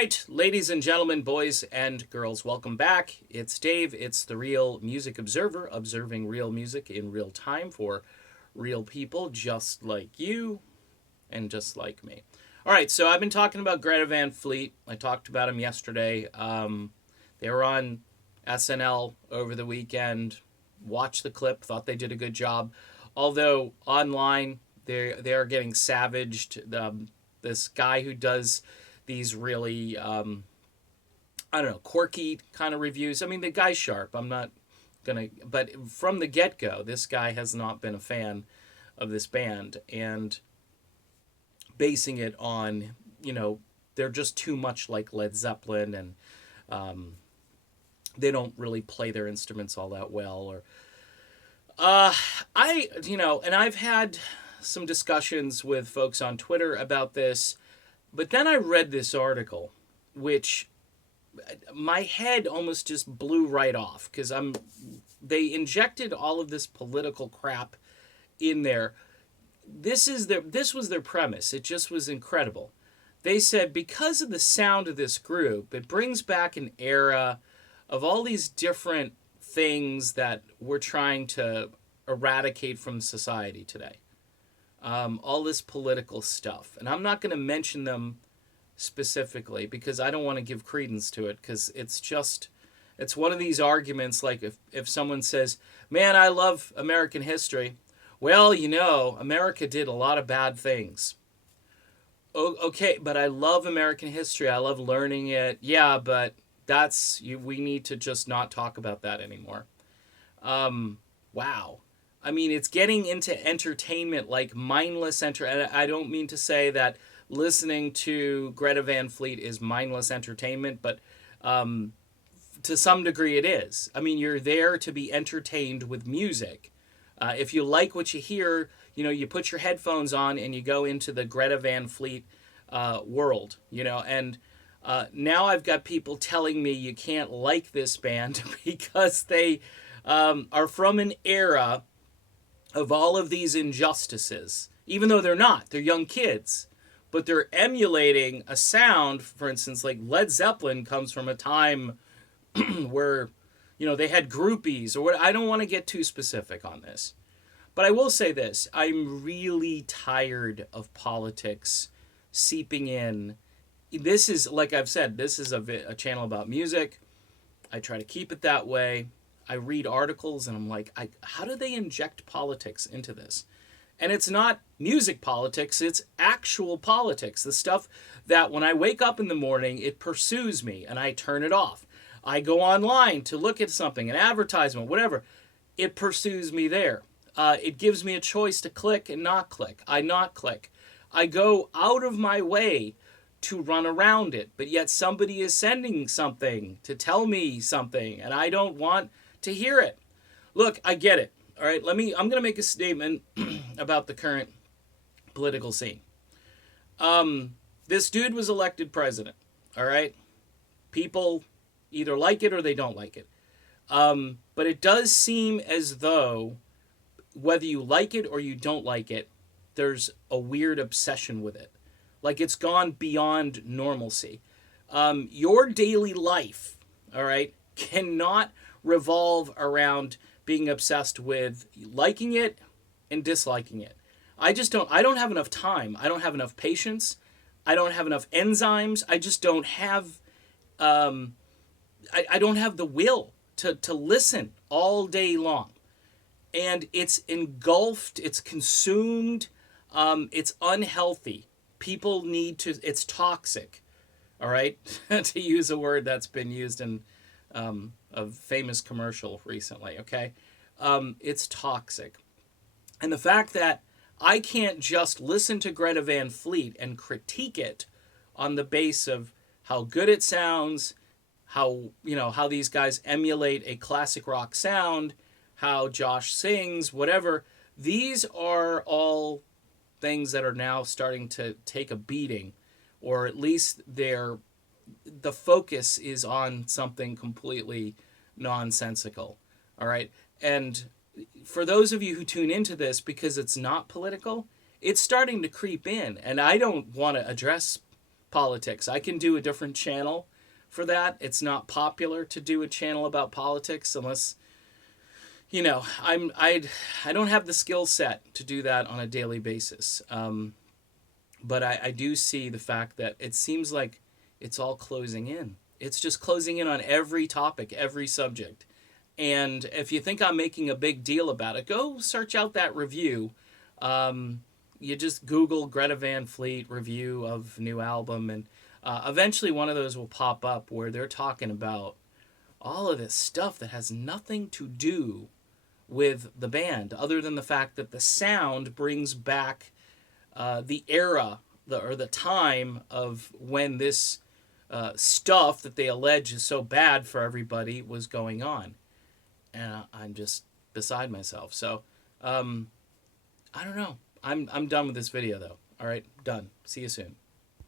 right, ladies and gentlemen, boys and girls, welcome back. It's Dave. It's the Real Music Observer, observing real music in real time for real people just like you and just like me. All right, so I've been talking about Greta Van Fleet. I talked about them yesterday. They were on SNL over the weekend. Watched the clip, thought they did a good job. Although online, they are getting savaged. This guy who does these really I don't know, quirky kind of reviews. I mean, the guy's sharp. I'm not gonna, but from the get go, this guy has not been a fan of this band and basing it on, they're just too much like Led Zeppelin, and they don't really play their instruments all that well. Or and I've had some discussions with folks on Twitter about this, but then I read this article, which my head almost just blew right off because they injected all of this political crap in there. This was their premise. It just was incredible. They said because of the sound of this group, it brings back an era of all these different things that we're trying to eradicate from society today. All this political stuff. And I'm not going to mention them specifically because I don't want to give credence to it, because it's one of these arguments like if someone says, man, I love American history. Well, America did a lot of bad things. Okay, but I love American history. I love learning it. Yeah, but we need to just not talk about that anymore. Wow. I mean, it's getting into entertainment, like mindless and I don't mean to say that listening to Greta Van Fleet is mindless entertainment, but to some degree it is. I mean, you're there to be entertained with music. If you like what you hear, you put your headphones on and you go into the Greta Van Fleet world, and now I've got people telling me you can't like this band because they are from an era of all of these injustices, even though they're not. They're young kids, but they're emulating a sound. For instance, like Led Zeppelin comes from a time where, they had groupies or what. I don't want to get too specific on this, but I will say this. I'm really tired of politics seeping in. This is, like I've said, this is a channel about music. I try to keep it that way. I read articles and I'm like, how do they inject politics into this? And it's not music politics, it's actual politics. The stuff that when I wake up in the morning, it pursues me and I turn it off. I go online to look at something, an advertisement, whatever. It pursues me there. It gives me a choice to click and not click. I not click. I go out of my way to run around it, but yet somebody is sending something to tell me something and I don't want to hear it. Look, I get it. All right, I'm going to make a statement about the current political scene. This dude was elected president. All right, people either like it or they don't like it. But it does seem as though whether you like it or you don't like it, there's a weird obsession with it. Like it's gone beyond normalcy. Your daily life, all right, cannot revolve around being obsessed with liking it and disliking it. I don't have enough time. I don't have enough patience. I don't have enough enzymes. I just don't have, I don't have the will to listen all day long. And it's engulfed, it's consumed, it's unhealthy. People need to, it's toxic, all right? To use a word that's been used in a famous commercial recently, okay? It's toxic. And the fact that I can't just listen to Greta Van Fleet and critique it on the base of how good it sounds, how these guys emulate a classic rock sound, how Josh sings, whatever. These are all things that are now starting to take a beating, or at least the focus is on something completely nonsensical. All right. And for those of you who tune into this because it's not political, it's starting to creep in. And I don't want to address politics. I can do a different channel for that. It's not popular to do a channel about politics unless, you know, I don't have the skill set to do that on a daily basis. But I do see the fact that it seems like it's all closing in. It's just closing in on every topic, every subject. And if you think I'm making a big deal about it, go search out that review. You just Google Greta Van Fleet review of new album, and eventually one of those will pop up where they're talking about all of this stuff that has nothing to do with the band, other than the fact that the sound brings back the era, or the time of when this stuff that they allege is so bad for everybody was going on. And I'm just beside myself. So, I don't know. I'm done with this video though. All right, done. See you soon.